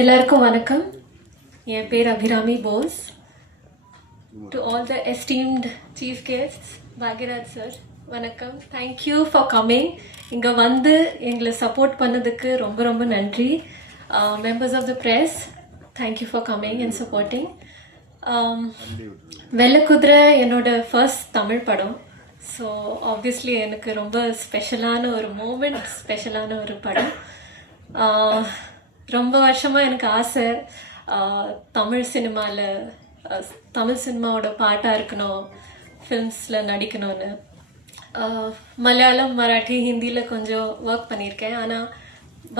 எல்லாருக்கும் வணக்கம். என் பேர் Abirami Bose. To all the esteemed chief guest Bhagyaraj sir வணக்கம். தேங்க்யூ ஃபார் கம்மிங் இங்கே வந்து எங்களை சப்போர்ட் பண்ணதுக்கு ரொம்ப ரொம்ப நன்றி. Members of the press thank you for coming and supporting Vellakuthirai என்னோட ஃபர்ஸ்ட் தமிழ் படம். ஸோ ஆப்வியஸ்லி எனக்கு ரொம்ப ஸ்பெஷலான ஒரு மூமெண்ட் ஸ்பெஷலான ஒரு படம். Uh, ரொம்ப வருஷமாக எனக்கு ஆசை தமிழ் சினிமாவில் தமிழ் சினிமாவோட பாட்டாக இருக்கணும் ஃபிலிம்ஸில் நடிக்கணும்னு. மலையாளம் மராட்டி ஹிந்தியில் கொஞ்சம் ஒர்க் பண்ணியிருக்கேன். ஆனால்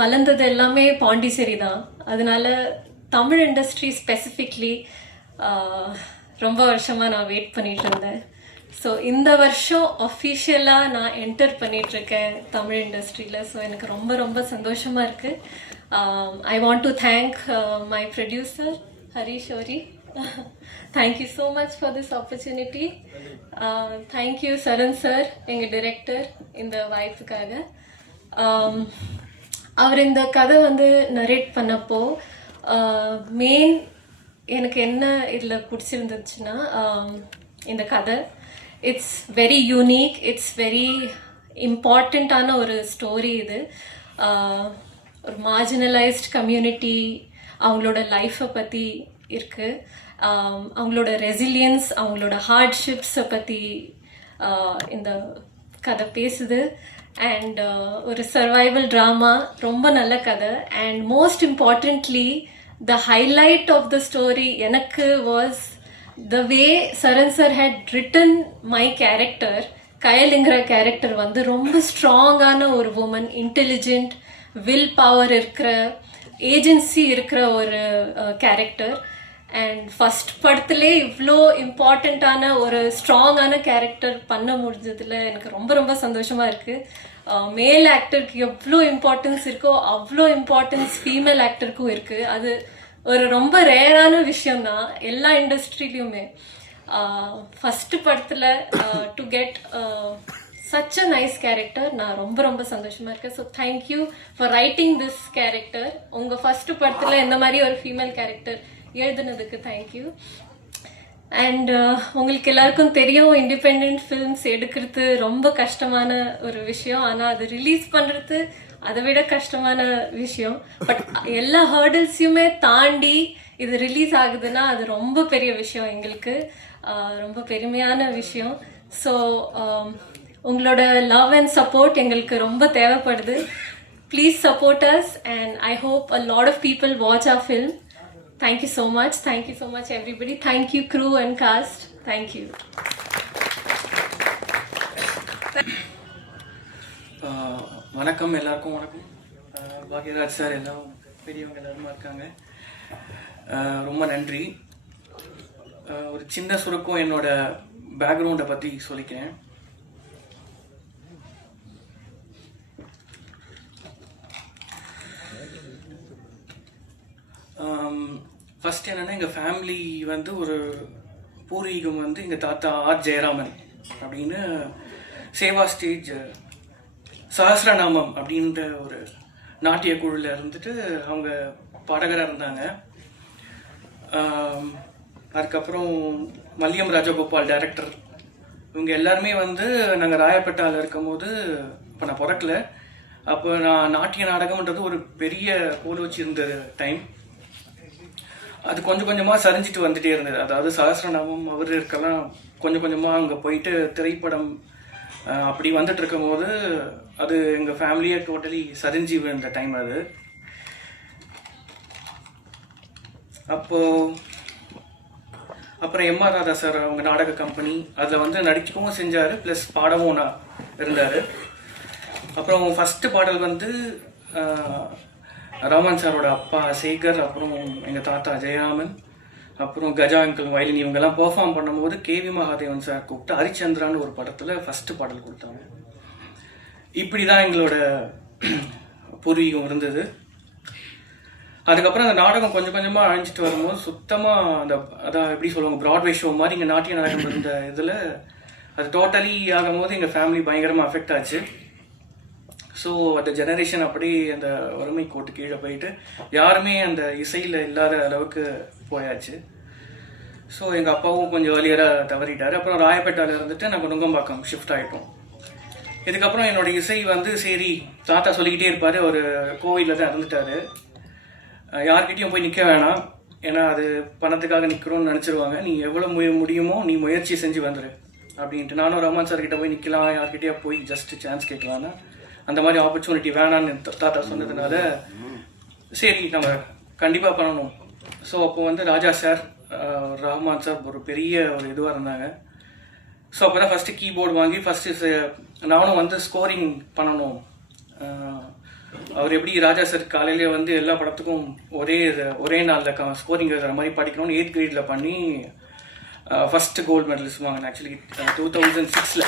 வளர்ந்தது எல்லாமே பாண்டிச்சேரி தான். அதனால தமிழ் இண்டஸ்ட்ரி ஸ்பெசிஃபிக்லி ரொம்ப வருஷமாக நான் வெயிட் பண்ணிட்டு இருந்தேன். ஸோ இந்த வருஷம் அஃபிஷியலாக நான் என்டர் பண்ணிகிட்ருக்கேன் இருக்கேன் தமிழ் இண்டஸ்ட்ரியில் ஸோ எனக்கு ரொம்ப ரொம்ப சந்தோஷமாக இருக்குது I want to thank my thank you so much so much for this opportunity you, Charan sir எங்கள் டிரெக்டர் இந்த வாய்ப்புக்காக. Um, அவர் இந்த கதை வந்து நரேட் பண்ணப்போ uh, மெயின் எனக்கு என்ன இதில் பிடிச்சிருந்துச்சுன்னா um, இந்த கதை. It's very unique it's very இம்பார்ட்டண்ட்டான ஒரு ஸ்டோரி இது. Uh, ஒரு மார்ஜினலைஸ்ட் கம்யூனிட்டி அவங்களோட லைஃப்பை பற்றி இருக்குது அவங்களோட ரெசிலியன்ஸ் அவங்களோட ஹார்ட்ஷிப்ஸை பற்றி இந்த கதை பேசுது. அண்ட் ஒரு சர்வைவல் ட்ராமா ரொம்ப நல்ல கதை. And most importantly the highlight of the story எனக்கு was the way Charan sir had written my character கயலுங்கிற character வந்து ரொம்ப ஸ்ட்ராங்கான ஒரு உமன் இன்டெலிஜென்ட் வில் பவர் இருக்கிற ஏஜென்சி இருக்கிற ஒரு கேரக்டர் அண்ட் ஃபஸ்ட் படத்துலேயே இவ்வளோ இம்பார்ட்டண்ட்டான ஒரு ஸ்ட்ராங்கான கேரக்டர் பண்ண முடிஞ்சதுல எனக்கு ரொம்ப ரொம்ப சந்தோஷமாக இருக்குது மேல் ஆக்டருக்கு எவ்வளோ இம்பார்ட்டன்ஸ் இருக்கோ அவ்வளோ இம்பார்ட்டன்ஸ் ஃபீமேல் ஆக்டருக்கும் இருக்குது அது ஒரு ரொம்ப ரேரான விஷயம் தான் எல்லா இண்டஸ்ட்ரியிலையுமே ஃபஸ்ட்டு படத்தில் to get such a nice character நான் ரொம்ப ரொம்ப சந்தோஷமா இருக்கேன். So thank you for writing this character உங்க ஃபர்ஸ்ட் படத்துல இந்த மாதிரி ஒரு ஃபீமேல் கேரக்டர் எழுதுனதுக்கு தேங்க்யூ அண்ட் uh, உங்களுக்கு எல்லாருக்கும் தெரியும் இண்டிபெண்ட் ஃபிலிம்ஸ் எடுக்கிறது ரொம்ப கஷ்டமான ஒரு விஷயம். ஆனால் அது ரிலீஸ் பண்ணுறது அதை விட கஷ்டமான விஷயம். பட் எல்லா ஹேர்டில்ஸையுமே தாண்டி இது ரிலீஸ் ஆகுதுன்னா அது ரொம்ப பெரிய விஷயம் எங்களுக்கு. Uh, ரொம்ப பெருமையான விஷயம். ஸோ um, உங்களோட லவ் அண்ட் சப்போர்ட் எங்களுக்கு ரொம்ப தேவைப்படுது. Please support us and I hope a lot of people watch our film thank you so much thank you so much everybody thank you crew and cast thank you வணக்கம் எல்லாருக்கும் வணக்கம். Uh, Bhagyaraj sir எல்லாம் பெரியவங்க எல்லாருமா இருக்காங்க. Uh, ரொம்ப நன்றி. Uh, ஒரு சின்ன சுருக்கம் என்னோட பேக்ரவுண்டை பற்றி சொல்லிக்கிறேன். ஃபர்ஸ்ட் என்னென்னா எங்கள் ஃபேமிலி வந்து ஒரு பூர்வீகம் வந்து எங்கள் தாத்தா ஆர். ஜெயராமன் அப்படின்னு சேவா ஸ்டேஜ் சஹஸ்ரநாமம் அப்படின்ற ஒரு நாட்டிய குழுல இருந்துட்டு அவங்க பாடகராக இருந்தாங்க. அதுக்கப்புறம் மல்லியம் ராஜகோபால் டைரக்டர் இவங்க எல்லாருமே வந்து நாங்கள் ராயப்பேட்டாவில் இருக்கும்போது இப்போ நான் பிறக்கல. அப்போ நான் நாட்டிய நாடகம்ன்றது ஒரு பெரிய கோல் வச்சுருந்த டைம் அது கொஞ்சம் கொஞ்சமாக சரிஞ்சிட்டு வந்துட்டே இருந்தது. அதாவது சகசிரநாமம் அவர் இருக்கலாம் கொஞ்சம் கொஞ்சமாக அங்கே போயிட்டு திரைப்படம் அப்படி வந்துட்டு இருக்கும்போது அது எங்கள் ஃபேமிலியே டோட்டலி சரிஞ்சு விழுந்த டைம் அது. அப்போ அப்புறம் எம்ஆர் ராதா சார் அவங்க நாடக கம்பெனி அதில் வந்து நடிக்கவும் செஞ்சார் ப்ளஸ் பாடவும் நான் இருந்தார். அப்புறம் ஃபஸ்ட்டு பாடல் வந்து ராமன் சாரோட அப்பா சேகர் அப்புறம் எங்கள் தாத்தா ஜெயராமன் அப்புறம் கஜா அங்கிள் வயலின் இவங்கெல்லாம் பெர்ஃபார்ம் பண்ணும்போது கேவி மகாதேவன் சார் கூப்பிட்டு ஹரிச்சந்திரான்னு ஒரு படத்தில் ஃபஸ்ட்டு பாடல் கொடுத்தாங்க. இப்படி தான் எங்களோட பூர்வீகம் இருந்தது. அதுக்கப்புறம் அந்த நாடகம் கொஞ்சம் கொஞ்சமாக அழிஞ்சிட்டு வரும்போது சுத்தமாக அந்த அதான் எப்படி சொல்லுவாங்க ப்ராட்வே ஷோ மாதிரி இங்கே நாட்டிய நாடகம் இருந்த இதில் அது டோட்டலி ஆகும்போது எங்கள் ஃபேமிலி பயங்கரமாக அஃபெக்ட் ஆச்சு. ஸோ அந்த ஜெனரேஷன் அப்படி அந்த வறுமை கோட்டு கீழே போயிட்டு யாருமே அந்த இசையில் இல்லாத அளவுக்கு போயாச்சு. ஸோ எங்கள் அப்பாவும் கொஞ்சம் ஏர்லியராக தவறிட்டார். அப்புறம் ராயப்பேட்டாவில் இருந்துட்டு நாங்கள் நுங்கம்பாக்கம் ஷிஃப்ட் ஆகிட்டோம் இதுக்கப்புறம் என்னோட இசை வந்து சரி தாத்தா சொல்லிக்கிட்டே இருப்பார். ஒரு கோவிலில் தான் இறந்துட்டாரு யார்கிட்டையும் போய் நிற்க வேணாம். ஏன்னா அது பணத்துக்காக நிற்கிறோம்னு நினச்சிருவாங்க. நீ எவ்வளோ முய முடியுமோ நீ முயற்சி செஞ்சு வந்துடு அப்படின்ட்டு. நானும் ரமான் சார்கிட்ட போய் நிற்கலாம் யார்கிட்டயா போய் ஜஸ்ட் சான்ஸ் கேட்கலான்னா அந்த மாதிரி ஆப்பர்ச்சுனிட்டி வேணான்னு தாத்தா சொன்னதுனால சரி நம்ம கண்டிப்பாக பண்ணணும். ஸோ அப்போ வந்து ராஜா சார் ரஹ்மான் சார் ஒரு பெரிய ஒரு இதுவாக இருந்தாங்க. ஸோ அப்போ தான் ஃபஸ்ட்டு கீபோர்டு வாங்கி ஃபஸ்ட்டு நானும் வந்து ஸ்கோரிங் பண்ணணும். அவர் எப்படி ராஜா சார் காலையிலே வந்து எல்லா படத்துக்கும் ஒரே இது- ஒரே நாளில் ஸ்கோரிங் எழுதுற மாதிரி படிக்கணும்னு எயித் கிரேடில் பண்ணி ஃபஸ்ட்டு கோல்டு மெடலிஸ்ட் வாங்கினேன். ஆக்சுவலி டூ தௌசண்ட் சிக்ஸில்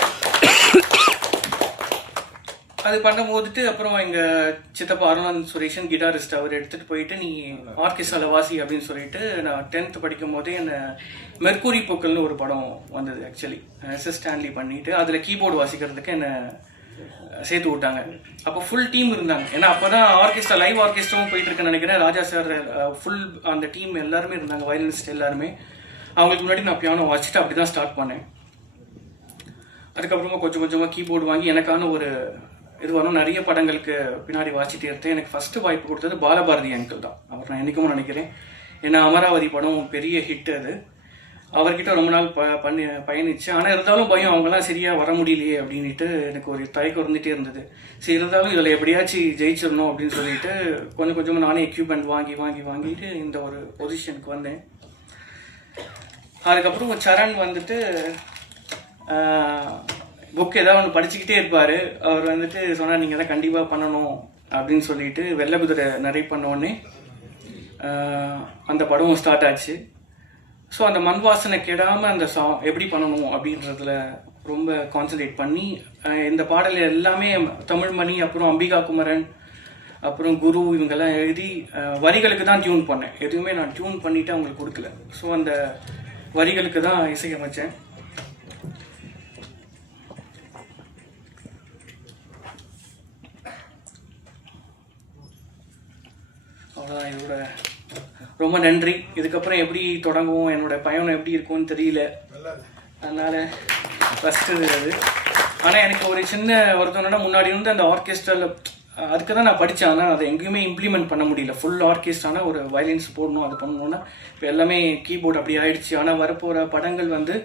அது பண்ணும்போதுட்டு அப்புறம் எங்கள் சித்தப்பா அருணாந்த் சுரேஷன் கிட்டாரிஸ்ட் அவர் எடுத்துகிட்டு போயிட்டு நீ ஆர்கெஸ்ட்ரால வாசி அப்படின்னு சொல்லிட்டு நான் டென்த் படிக்கும் போதே என்ன மெர்கூரி பூக்கள்னு ஒரு படம் வந்தது ஆக்சுவலி எஸ்எஸ் ஸ்டான்லி பண்ணிட்டு அதில் கீபோர்டு வாசிக்கிறதுக்கு என்ன சேர்த்து விட்டாங்க. அப்போ ஃபுல் டீம் இருந்தாங்க. ஏன்னா அப்போ தான் ஆர்கெஸ்ட்ரா லைவ் ஆர்கெஸ்ட்ராவும் போயிட்டு இருக்கேன்னு நினைக்கிறேன். ராஜா சார் ஃபுல் அந்த டீம் எல்லாருமே இருந்தாங்க. வயலினிஸ்ட் எல்லாருமே. அவங்களுக்கு முன்னாடி நான் பியானோ வாசிட்டு அப்படி தான் ஸ்டார்ட் பண்ணேன். அதுக்கப்புறமா கொஞ்சம் கொஞ்சமாக கீபோர்டு வாங்கி எனக்கான ஒரு இது வரும் நிறைய படங்களுக்கு பின்னாடி வாசிட்டு இருந்தேன் எனக்கு ஃபஸ்ட்டு வாய்ப்பு கொடுத்தது பாலபாரதி அங்கிள் தான். அவர் நான் என்றைக்கும் நினைக்கிறேன். ஏன்னா அமராவதி படம் பெரிய ஹிட் அது. அவர்கிட்ட ரொம்ப நாள் ப பண்ணி பயணிச்சு ஆனால் இருந்தாலும் பயம் அவங்களாம் சரியாக வர முடியலையே அப்படின்ட்டு எனக்கு ஒரு தயக்கம் இருந்துகிட்டே இருந்தது. சரி இருந்தாலும் இதில் எப்படியாச்சும் ஜெயிச்சிடணும் அப்படின்னு சொல்லிட்டு கொஞ்சம் கொஞ்சமாக நானே எக்யூப்மெண்ட் வாங்கி வாங்கி வாங்கிட்டு இந்த ஒரு பொசிஷனுக்கு வந்தேன். அதுக்கப்புறம் சரண் வந்துட்டு புக் ஏதாவது ஒன்று படிச்சுக்கிட்டே இருப்பார். அவர் வந்துட்டு சொன்னார் நீங்கள் தான் கண்டிப்பாக பண்ணணும் அப்படின்னு சொல்லிட்டு வெள்ளை குதிரை நிறைய பண்ண உடனே அந்த படமும் ஸ்டார்ட் ஆச்சு. ஸோ அந்த மண் வாசனை கெடாமல் அந்த சாங் எப்படி பண்ணணும் அப்படின்றதுல ரொம்ப கான்சன்ட்ரேட் பண்ணி இந்த பாடல் எல்லாமே தமிழ்மணி அப்புறம் அம்பிகா குமரன் அப்புறம் குரு இவங்கெல்லாம் எழுதி வரிகளுக்கு தான் டியூன் பண்ணேன். எதுவுமே நான் டியூன் பண்ணிவிட்டு அவங்களுக்கு கொடுக்கல. ஸோ அந்த வரிகளுக்கு தான் இசையமைச்சேன். அதான் இதோட ரொம்ப நன்றி. இதுக்கப்புறம் எப்படி தொடங்குவோம்? என்னோட பயணம் எப்படி இருக்கும்னு தெரியல. அதனால் ஃபஸ்ட்டு அது. ஆனால் எனக்கு ஒரு சின்ன ஒருத்தவனோட முன்னாடி இருந்து அந்த ஆர்கெஸ்ட்ராவில் அதுக்கு தான் நான் படித்தேன் ஆனால் அதை எங்கேயுமே இம்ப்ளிமெண்ட் பண்ண முடியல. ஃபுல் ஆர்கெஸ்ட்ரானா ஒரு வயலின்ஸ் போடணும் அது பண்ணணும்னா இப்போ எல்லாமே கீபோர்டு அப்படி ஆயிடுச்சு. ஆனால் வரப்போகிற படங்கள் வந்து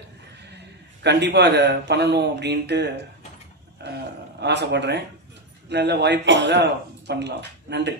கண்டிப்பாக அதை பண்ணணும் அப்படின்ட்டு ஆசைப்படுறேன். நல்ல வாய்ப்பு தான் பண்ணலாம். நன்றி.